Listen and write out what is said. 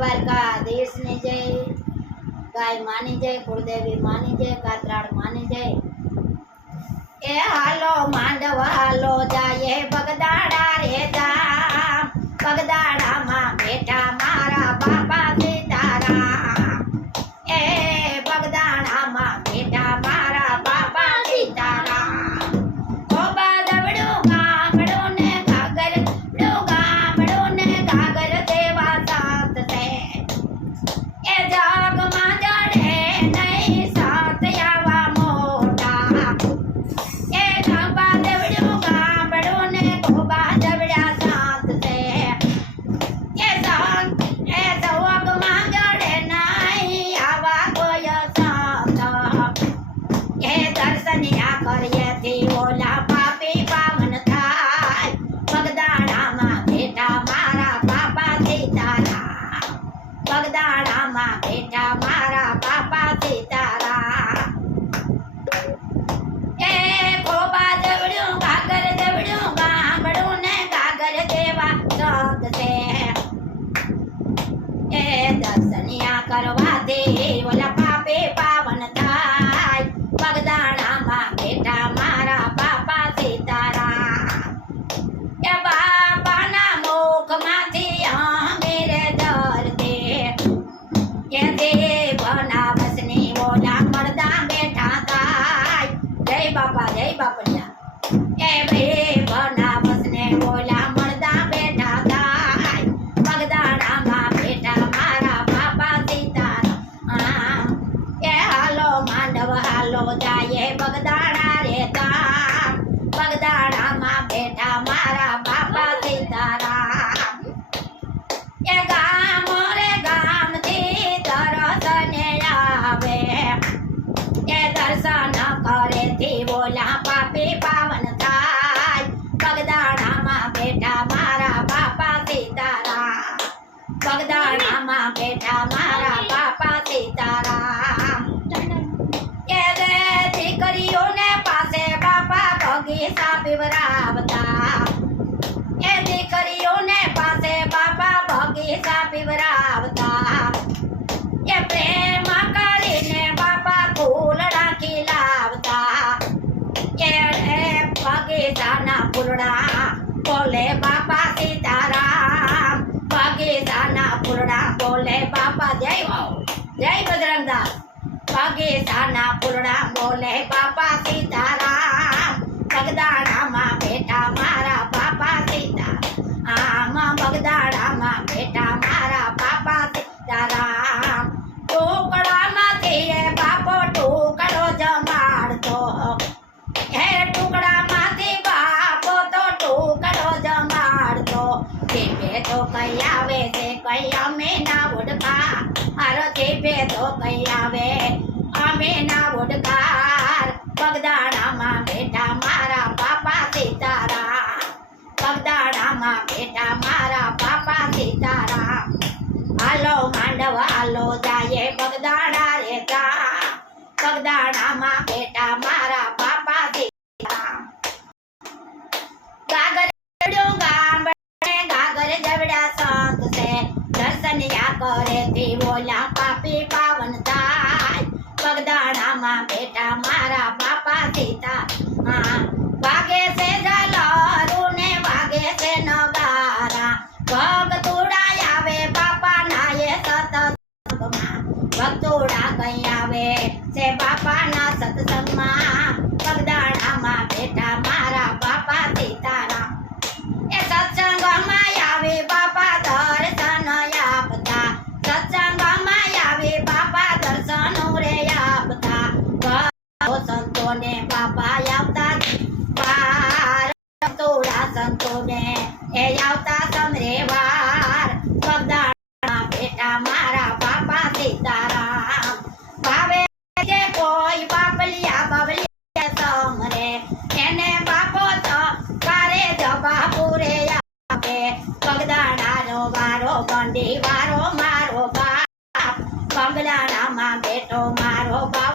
દ્વારકાધીશ ની જય, ગાય માની જય, કુળદેવી માની જય, કાતરાળ માની જય। એ હાલો માંડવ હાલો જાયે બગદાડા રે ધામ, બગદાડામાં બેઠા મારા બાપા સીતારામ। એ બગદાડામાં બેઠા મારા બાપા સીતારામ। કોબા દવડું ગામડું ને ગાગર ગામડું ને ગાગર દેવા સાત છે। એ જગમાં જડે નહીં સાત આવા મોટા। એ કોબા દવડું ગામડું ને કોબા દવડ્યા સાત છે। એ જગમાં જડે નહીં આવા કોઈ સાત। એ દર્શનિયા કરીએ થી ઓલા પાપી પાવન થાય, બગદાડામાં બેઠા મારા બાપા સીતારામ। બગદાડામાં બેઠા મારા બાપા સીતારામ। એ કોબા દવડ્યું ગાગર દવડ્યું ગામડું ને ગાગર દેવા સંત છે। એ દર્શનિયા કરવાથી ઓલા પાપી પાવન થાય, બગદાડામાં બેઠા મારા બાપા સીતારામ। એ બાપાના મુખમાંથી અમીરે દર્દે, એ દેવના વસની ઓલા મળદા બેઠા થાય। જય બાપા જય બાપડિયા। એ દેવના વસને ઓલા મળદા બેઠા થાય, બગદાડામાં બેઠા મારા બાપા સીતારામ। એ હાલો માંડવ હાલો જાયે બગદાડા રે ધામ, બગદાડામાં બેઠા મારા બાપા સીતારામ। એ ગામ રે ગામથી દર્શને આવે, એ દર્શન કરે થી બોલા પાપી પાવન થાય, બગદાડામાં બેઠા મારા બાપા સીતારામ। બગદાડામાં બેઠા મારા બાપા સીતારામ। એ દીકરીઓને પાસે બાપા બગીચા પીવરાવતા, એ દીકરીઓને પાસે બાપા બગીચા પીવરાવતા। એ પ્રેમ કરીને બાપા ફૂલડા ખીલાવતા, એ બગીચાના ફૂલડા બોલે બાપા સીતારામ। બગીચાના ફૂલડા બોલે બાપા જય જય બજરંગદાસ। બગીચાના ફૂલડા બોલે બાપા સીતારામ। બગદાડામાં બેઠા મારા બાપા સીતારામ। બગદાડામાં બેઠા મારા બાપા સીતારામ। ટુકડામાંથી એ બાપો ટુકડો જમાડતો, હે ટુકડામાંથી બાપો તો ટુકડો જમાડતો। જીભે તો કઈ આવે છે કઈ અમે ના ઓળખા, મારો જીભે તો કઈ આવે અમે ના ઓળખાર। બગદાડામાં બેઠા મારા બાપા સીતારામ। બગદાડામાં બેઠા મારા બાપા સીતારામ। હાલો માંડવ હાલો જાયે બગદાડા રે ધામ, બગદાડામાં બેઠા મારા બાપા સીતારામ। ગાગર દવડ્યું ગામડે ગાગર દવડ્યા સંત છે, દર્શનિયા કરે થી ઓલા પાપી પાવન થાય, બગદાડામાં બેઠા મારા બાપા સીતારામ। વાગે છે ઝાલરું ને વાગે છે નગારા, ભગતુડા આવે બાપા નાયે સતસંગમાં, ભગતુડા કઈ આવે છે બાપાના સત્સંગમાં, બગદાડામાં બેઠા મારા બાપા સીતારામ। એ સત્સંગમાં આવે બાપા દર્શન આપતા, સત્સંગમાં આવે બાપા દર્શન રે આપતા। સંતોને બાપા આવતા ભગતુડા સંતોને એ આવતા સમરે વાર, બગદાડામાં બેઠા મારા બાપા સીતારામ। ભાવે જે કોઈ બાપલિયા બાબલિયા સમરે, એને બાપો તો કારે જવા પૂરે આપે, બગદાડાનો વારો બંડી વારો મારો બાપ, બગદાડામાં બેઠો મારો બાપ